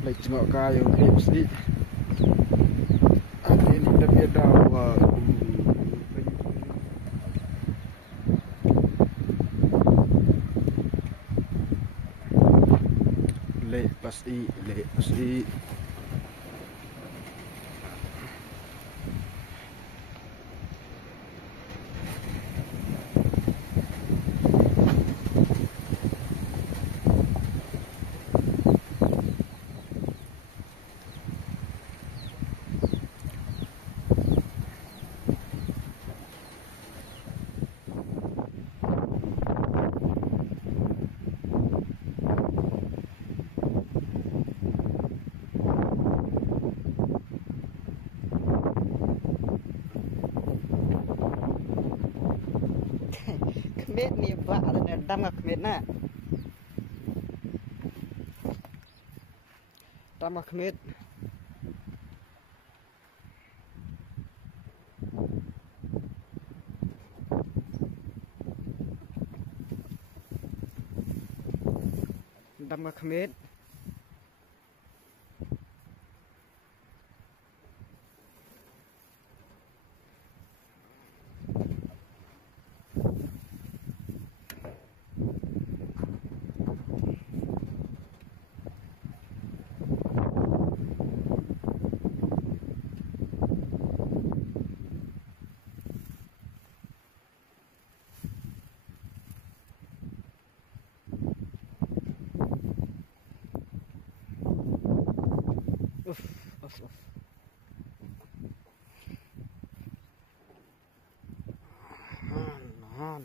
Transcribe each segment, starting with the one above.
Lagi tengok kayu clips ni. Ada ni dah biada wah. Lepas i. Kemit ni pak ada dam ngak kemit na. Dam ngak kemit. Dam ngak kemit. Uff. Han.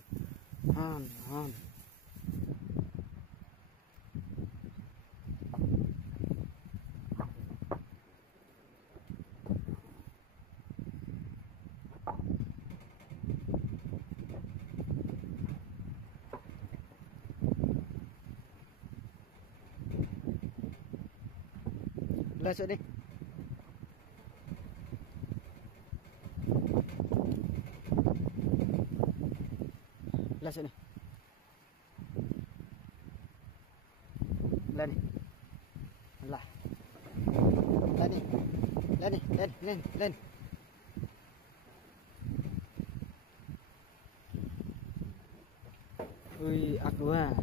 Masuk ni. Masuk ni. Lah ni. Lah. Lah ni. Len. Ui, aku ah.